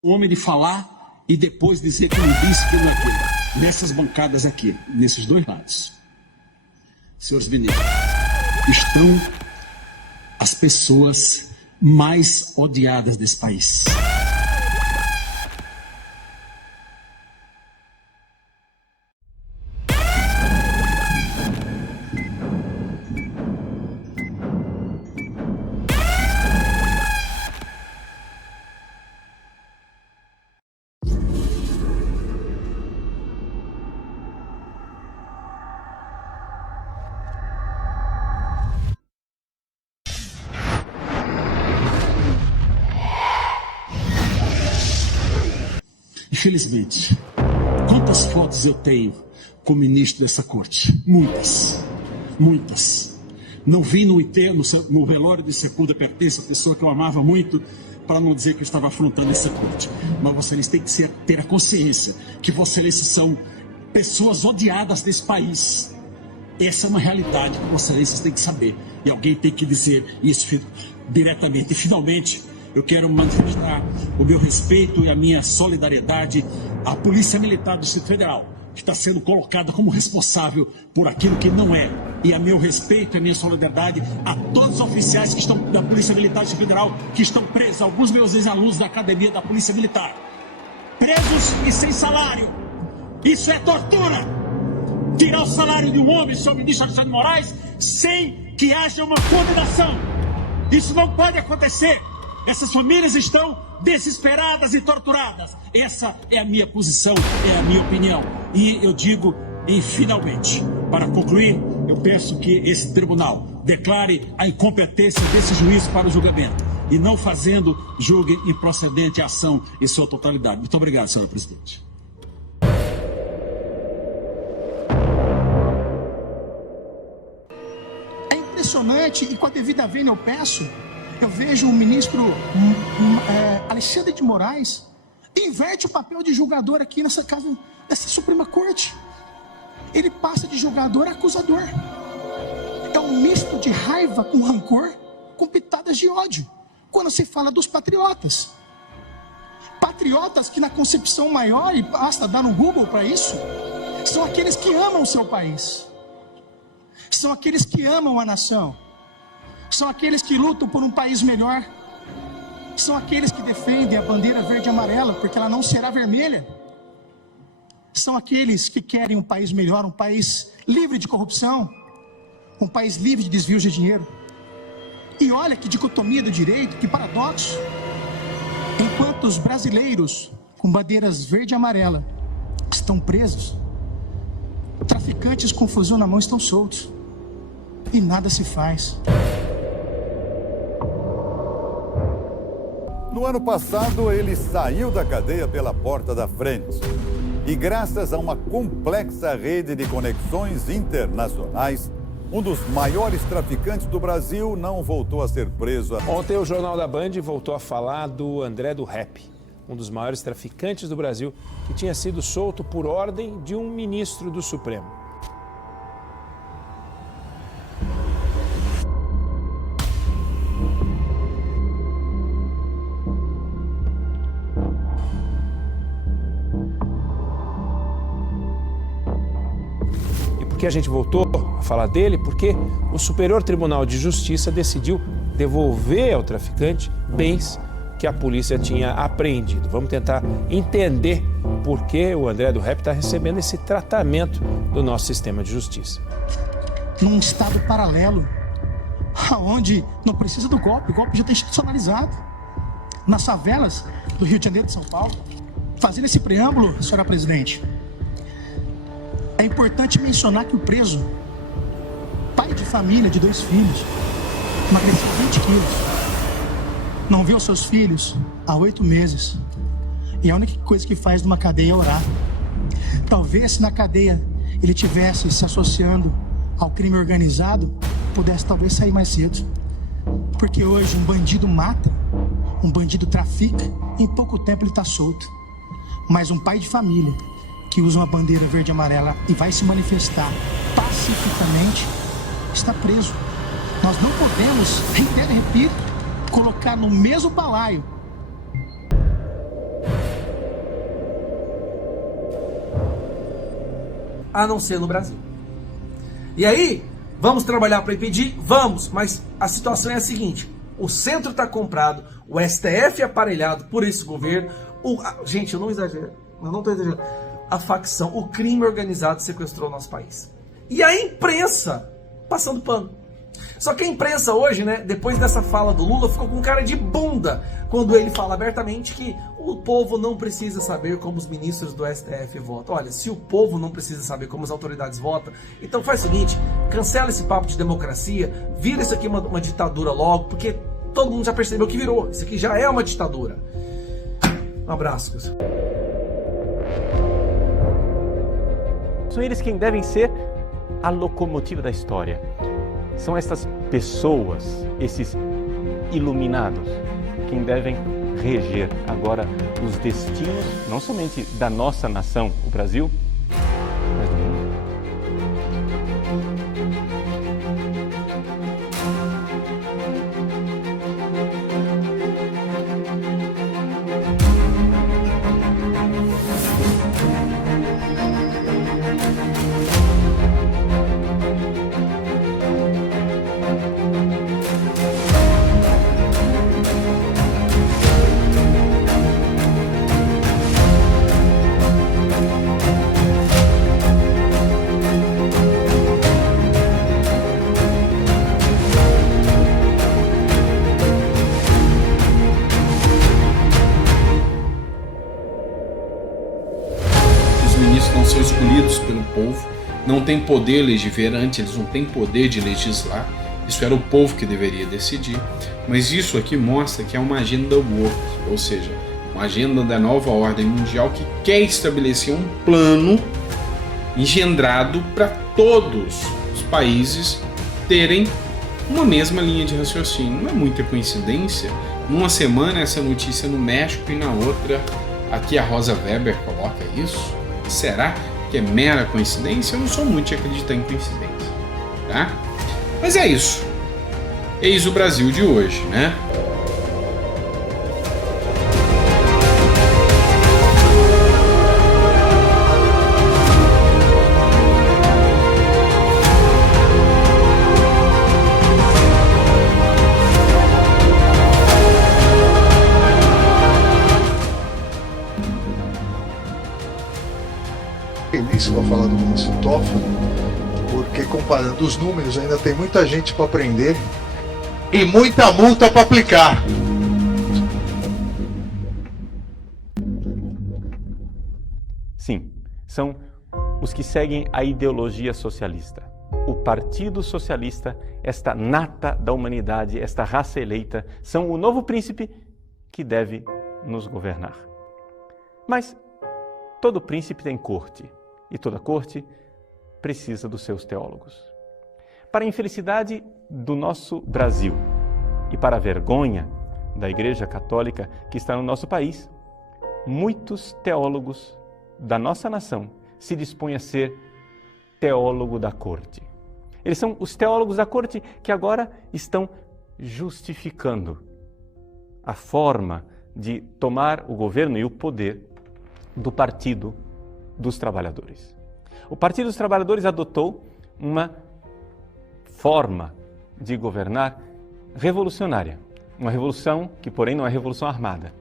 O homem de falar e depois dizer que não disse, que não é aquilo. Nessas bancadas aqui, nesses dois lados, senhores ministros, estão as pessoas mais odiadas desse país. Infelizmente, quantas fotos eu tenho com o ministro dessa corte? Muitas, muitas. Não vi no enterro, no velório de sepultura pertence a pessoa que eu amava muito, para não dizer que eu estava afrontando essa corte. Mas vocês têm que ter a consciência que vocês são pessoas odiadas desse país. Essa é uma realidade que vocês têm que saber. E alguém tem que dizer isso diretamente. E finalmente, eu quero manifestar o meu respeito e a minha solidariedade à Polícia Militar do Distrito Federal, que está sendo colocada como responsável por aquilo que não é. E a meu respeito e a minha solidariedade a todos os oficiais que estão da Polícia Militar do Distrito Federal, que estão presos, alguns meus ex-alunos da Academia da Polícia Militar. Presos e sem salário. Isso é tortura. Tirar o salário de um homem, senhor ministro Alexandre de Moraes, sem que haja uma condenação. Isso não pode acontecer. Essas famílias estão desesperadas e torturadas. Essa é a minha posição, é a minha opinião. E eu digo, e finalmente, para concluir, eu peço que esse tribunal declare a incompetência desse juiz para o julgamento e não fazendo, julgue improcedente a ação em sua totalidade. Muito obrigado, senhor presidente. É impressionante, e com a devida vênia eu vejo o ministro Alexandre de Moraes inverte o papel de julgador aqui nessa casa, nessa Suprema Corte. Ele passa de julgador a acusador. É um misto de raiva com rancor, com pitadas de ódio, quando se fala dos patriotas. Patriotas que na concepção maior, e basta dar no Google para isso, são aqueles que amam o seu país. São aqueles que amam a nação. São aqueles que lutam por um país melhor. São aqueles que defendem a bandeira verde e amarela, porque ela não será vermelha. São aqueles que querem um país melhor, um país livre de corrupção, um país livre de desvios de dinheiro. E olha que dicotomia do direito, que paradoxo. Enquanto os brasileiros com bandeiras verde e amarela estão presos, traficantes com fuzil na mão estão soltos. E nada se faz. No ano passado, ele saiu da cadeia pela porta da frente. E graças a uma complexa rede de conexões internacionais, um dos maiores traficantes do Brasil não voltou a ser preso. Ontem o Jornal da Band voltou a falar do André do Rap, um dos maiores traficantes do Brasil, que tinha sido solto por ordem de um ministro do Supremo. Por que a gente voltou a falar dele? Porque o Superior Tribunal de Justiça decidiu devolver ao traficante bens que a polícia tinha apreendido. Vamos tentar entender por que o André do Rap está recebendo esse tratamento do nosso sistema de justiça. Num estado paralelo, onde não precisa do golpe, o golpe já está institucionalizado. Nas favelas do Rio de Janeiro e de São Paulo. Fazendo esse preâmbulo, senhora presidente, é importante mencionar que o preso, pai de família de 2 filhos, emagreceu 20 quilos, não vê os seus filhos há 8 meses. E a única coisa que faz numa cadeia é orar. Talvez se na cadeia ele tivesse se associando ao crime organizado, pudesse talvez sair mais cedo. Porque hoje um bandido mata, um bandido trafica, em pouco tempo ele está solto. Mas um pai de família que usa uma bandeira verde e amarela e vai se manifestar pacificamente, está preso. Nós não podemos, reitero e repito, colocar no mesmo balaio a não ser no Brasil. E aí, vamos trabalhar para impedir? Vamos, mas a situação é a seguinte, o centro está comprado, o STF é aparelhado por esse governo, gente, eu não exagero, eu não estou exagerando, a facção, o crime organizado sequestrou o nosso país. E a imprensa passando pano. Só que a imprensa hoje, né, depois dessa fala do Lula, ficou com cara de bunda quando ele fala abertamente que o povo não precisa saber como os ministros do STF votam. Olha, se o povo não precisa saber como as autoridades votam, então faz o seguinte, cancela esse papo de democracia, vira isso aqui uma ditadura logo, porque todo mundo já percebeu que virou. Isso aqui já é uma ditadura. Um abraço, pessoal. São eles quem devem ser a locomotiva da história. São essas pessoas, esses iluminados, quem devem reger agora os destinos, não somente da nossa nação, o Brasil, mas do mundo. Não são escolhidos pelo povo, não tem poder legislante, eles não têm poder de legislar, isso era o povo que deveria decidir, mas isso aqui mostra que é uma agenda woke, ou seja, uma agenda da nova ordem mundial que quer estabelecer um plano engendrado para todos os países terem uma mesma linha de raciocínio. Não é muita coincidência, numa semana essa notícia no México e na outra aqui a Rosa Weber coloca isso. Será que é mera coincidência? Eu não sou muito de acreditar em coincidência, tá? Mas é isso. Eis o Brasil de hoje, né? Feliz com a fala do ministro Toffoli, porque comparando os números ainda tem muita gente para aprender e muita multa para aplicar. Sim, são os que seguem a ideologia socialista. O Partido Socialista, esta nata da humanidade, esta raça eleita, são o novo príncipe que deve nos governar. Mas todo príncipe tem corte. E toda corte precisa dos seus teólogos. Para a infelicidade do nosso Brasil e para a vergonha da Igreja Católica que está no nosso país, muitos teólogos da nossa nação se dispõem a ser teólogo da corte. Eles são os teólogos da corte que agora estão justificando a forma de tomar o governo e o poder do Partido dos Trabalhadores. O Partido dos Trabalhadores adotou uma forma de governar revolucionária. Uma revolução que, porém, não é revolução armada,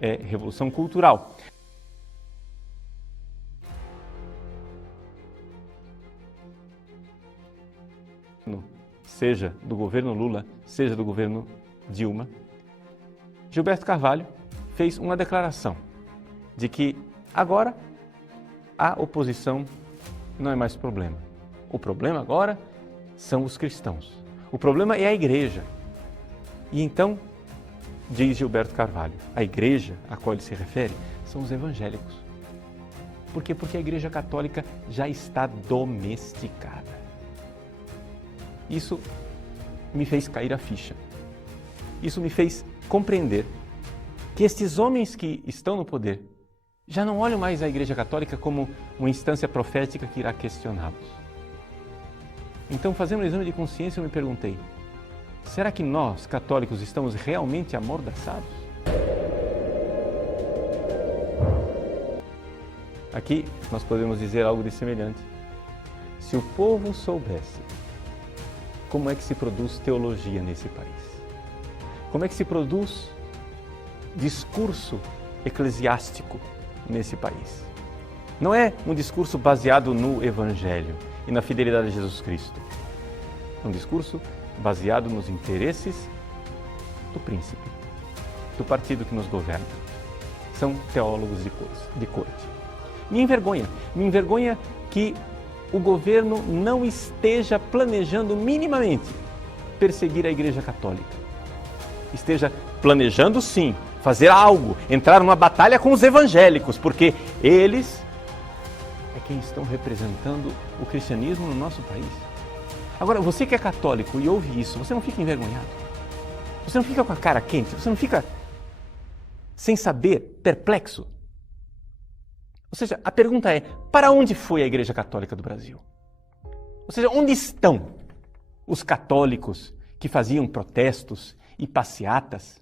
é revolução cultural. Seja do governo Lula, seja do governo Dilma, Gilberto Carvalho fez uma declaração de que agora a oposição não é mais problema. O problema agora são os cristãos. O problema é a igreja. E então, diz Gilberto Carvalho, a igreja a qual ele se refere são os evangélicos. Por quê? Porque a igreja católica já está domesticada. Isso me fez cair a ficha. Isso me fez compreender que estes homens que estão no poder já não olham mais a Igreja Católica como uma instância profética que irá questioná-los. Então, fazendo um exame de consciência, eu me perguntei, será que nós, católicos, estamos realmente amordaçados? Aqui nós podemos dizer algo de semelhante. Se o povo soubesse como é que se produz teologia nesse país, como é que se produz discurso eclesiástico nesse país. Não é um discurso baseado no Evangelho e na fidelidade a Jesus Cristo. É um discurso baseado nos interesses do príncipe, do partido que nos governa. São teólogos de corte. Me envergonha que o governo não esteja planejando minimamente perseguir a Igreja Católica. Esteja planejando, sim, fazer algo, entrar numa batalha com os evangélicos, porque eles é quem estão representando o cristianismo no nosso país. Agora, você que é católico e ouve isso, você não fica envergonhado? Você não fica com a cara quente? Você não fica sem saber, perplexo? Ou seja, a pergunta é, para onde foi a Igreja Católica do Brasil? Ou seja, onde estão os católicos que faziam protestos e passeatas